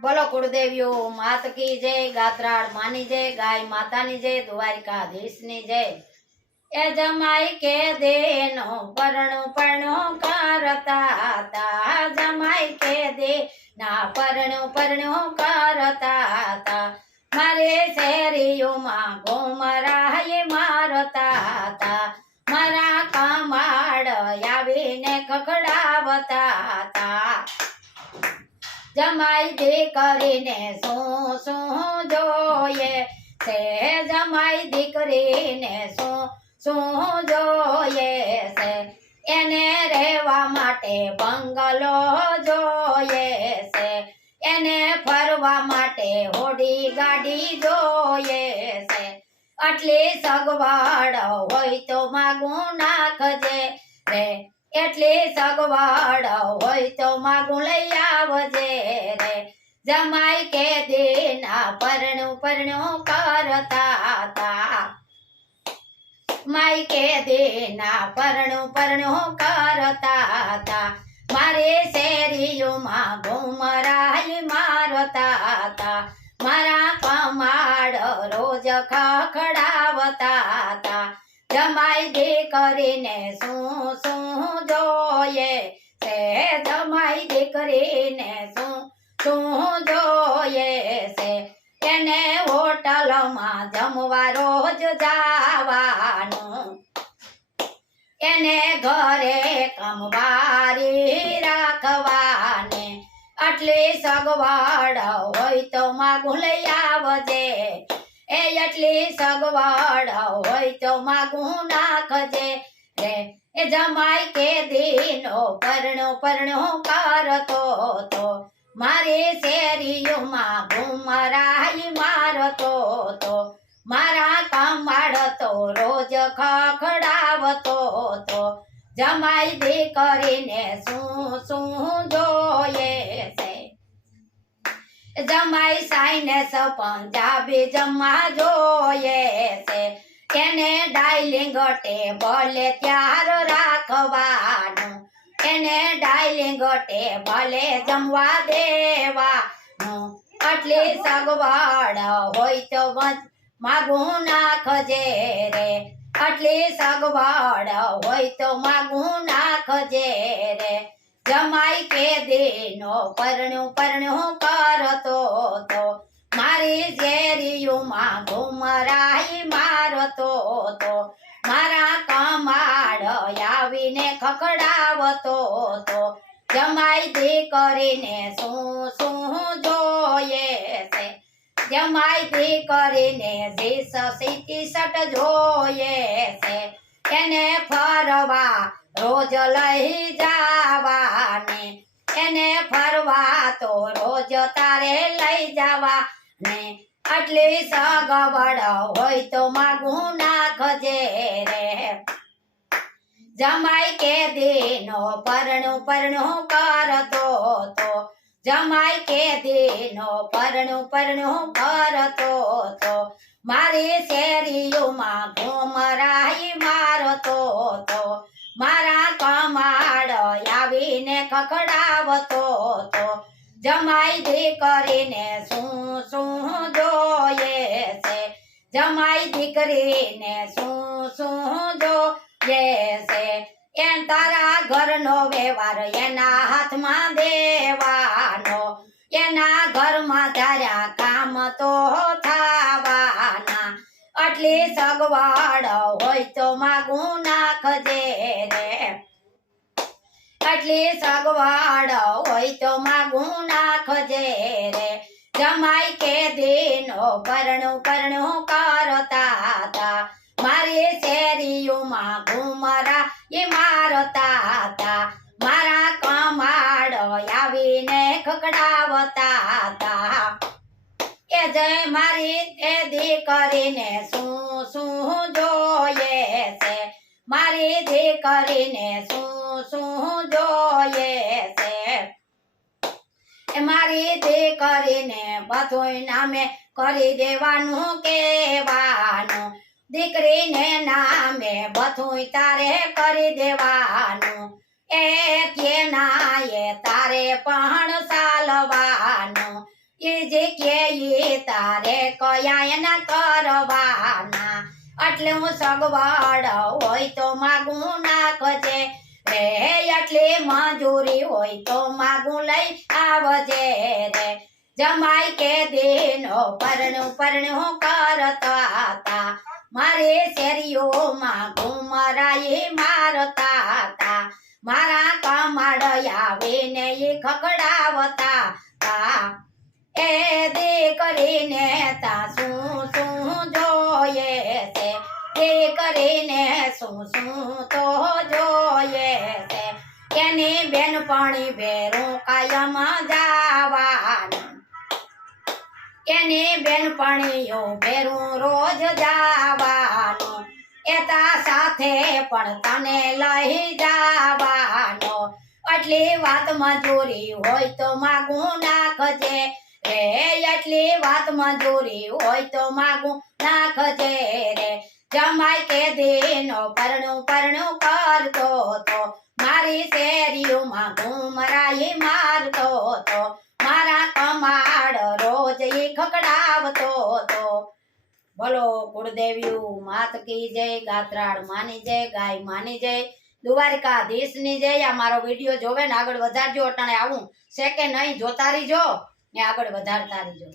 बोलो कुलदेवियो मात की जय, गात्राड़ मानी जय, गाय माता नी जय, द्वारिकाधीश नी जय। ए जमाई के देनो परણો परણો करता ता, जमाई के दे ना परણો परણો करता ता, मारे शहरियों मां घुमराए मारता ता, मारा कमाड़ आवीने खखડાવતા ता। जमाई दीकरीने શું શું જોઈએ છે, જમાઈ દીકરીને શું જોઈએ છે, એને રહેવા માટે બંગલો જોઈએ છે, એને ફરવા માટે હોડી ગાડી જોઈએ છે, આટલી સગવડ હોય તો માગું નાખજે રે, એટલી સગવડ હોય તો માગું લઈ આવજે રે। જમાઈ કે દીના પરણું પરણું કરતા તા, માઈ કે દીના પરણું પરણું કરતા તા, મારી શેરીઓમાં ઘુમરાઈ મારતા તા, મારા કમાડ રોજ ખખડાવતા તા। જમાઈ દીકરીને શું શું જોઈએ છે, જમાઈ દીકરીને શું શું જોઈએ છે, એને હોટલમાં જમવા રોજ જવાનું, એને ઘરે કામવારી રાખવાને, આટલી સગવડ હોય તો માગું લઈ આવજે એ, એટલી સગવડ હોય તો માગું નાખજે રે। એ જમાઈ કે દીનો પરણો પરણો કરતો તો, મારી શેરીઓમાં ઘુમરાઈ મારતો તો, મારા કમાડ તો રોજ ખખડાવતો તો। જમાઈ દીકરીને શું શું જોઈએ છે, જમાઈ સાઈનેસ પંજાબી જમવા જોઈએ છે, એને ડાઇલિંગ ટેબલે ત્યાર રાખવાનું, એને ડાઇલિંગ ટેબલે જમવા દેવાનું, આટલી સગવડ હોય તો માગું નાખજે રે, આટલી સગવડ હોય તો માગું નાખજે રે। જમાઈ કે દીનો પરણું પરણું કરતો તો, મારી શેરીઓમાં ઘુમરાઈ મારતો તો, મારા કમાડ આવીને ખખડાવતો તો। જમાઈ દીકરીને શું શું જોઈએ છે, જમાઈ દીકરીને જીન્સ ટી શર્ટ જોઈએ છે, એને ફરવા રોજ લઈ જવાને, એને ફરવા તો રોજ તારે લઈ જવાને, આટલી સગવડ હોય તો માગું નાખજે રે। જમાઈ કે દીનો પરણું પરણું કરતો તો, જમાઈ કે દીનો પરણું પરણું કરતો તો, મારી શેરીઓમાં ઘુમરાઈ મારતો તો, મારા કમાડ આવીને ખખડાવતો તો। જમાઈ દીકરીને શું શું જોઈએ છે, જમાઈ દીકરીને શું શું જોઈએ છે, એન તારા ઘરનો વ્યવહાર એના હાથમાં દેવાનો, એના ઘરમાં ધાર્યા કામ તો થવાના, આટલી સગવડ હોય તો માગું નાખજે રે, આટલી સગવડ હોય તો માગું નાખજે રે। જમાઈ કે દીનો પરણું પરણું કરતા તા, મારી શેરીઓમાં ઘુમરાઈ મારતા તા, મારા કમાડ આવીને ખખડાવતા તા। એ જય મારી એ દીકરીને શું શું જોઈએ છે, મારી દીકરીને શું શું જોઈએ છે, એ મારી દીકરીને બધું નામે કરી દેવાનું કહેવાનું, દીકરીને નામે બધું તારે કરી દેવાનું, એ કે નાયે તારે પણ ચાલવાનું, એ જે કે ઈ તારે કયા એના કરવાના એટલે હું સગવડ હોય તો માગું નાખજે રે એટલી મંજૂરી હોય તો માગું લઈ આવજે રે જમાઈ કે દેનો પરણું કરતા હતા મારે શેરીઓમાં ઘુમરાઈ મારતા હતા મારા કમાડ આવીને ઈ ખકડાવતા હતા એ દીકરીને તા શું જોઈએ છે દીકરીને શું તો જોઈએ છે એની બેનપણી ભેરું કાયમ જાવાનું એની બેનપણીઓ ભેરું રોજ જાવાનું એતા સાથે પણ તને લઈ જાવાનો આટલી વાત મંજૂરી હોય તો માગું નાખજે રે એટલી વાત મંજૂરી હોય તો માગું નાખજે રે જમાઈ કે દેનો પરણું કરતો તો મારી શેરીઓમાં ઘુમરાઈ મારતો તો મારા કમાડ રોજ ઈ ખકડાવતો તો બોલો કુળદેવીયું માત કી જય ગાત્રાળ માની જય ગાય માની જય દ્વારકાધીશની જય આ મારો વિડીયો જોવે ને આગળ વધારજો અટાણે આવું છે કે નહીં જોતા રહીજો ને આગળ વધારતા રહીજો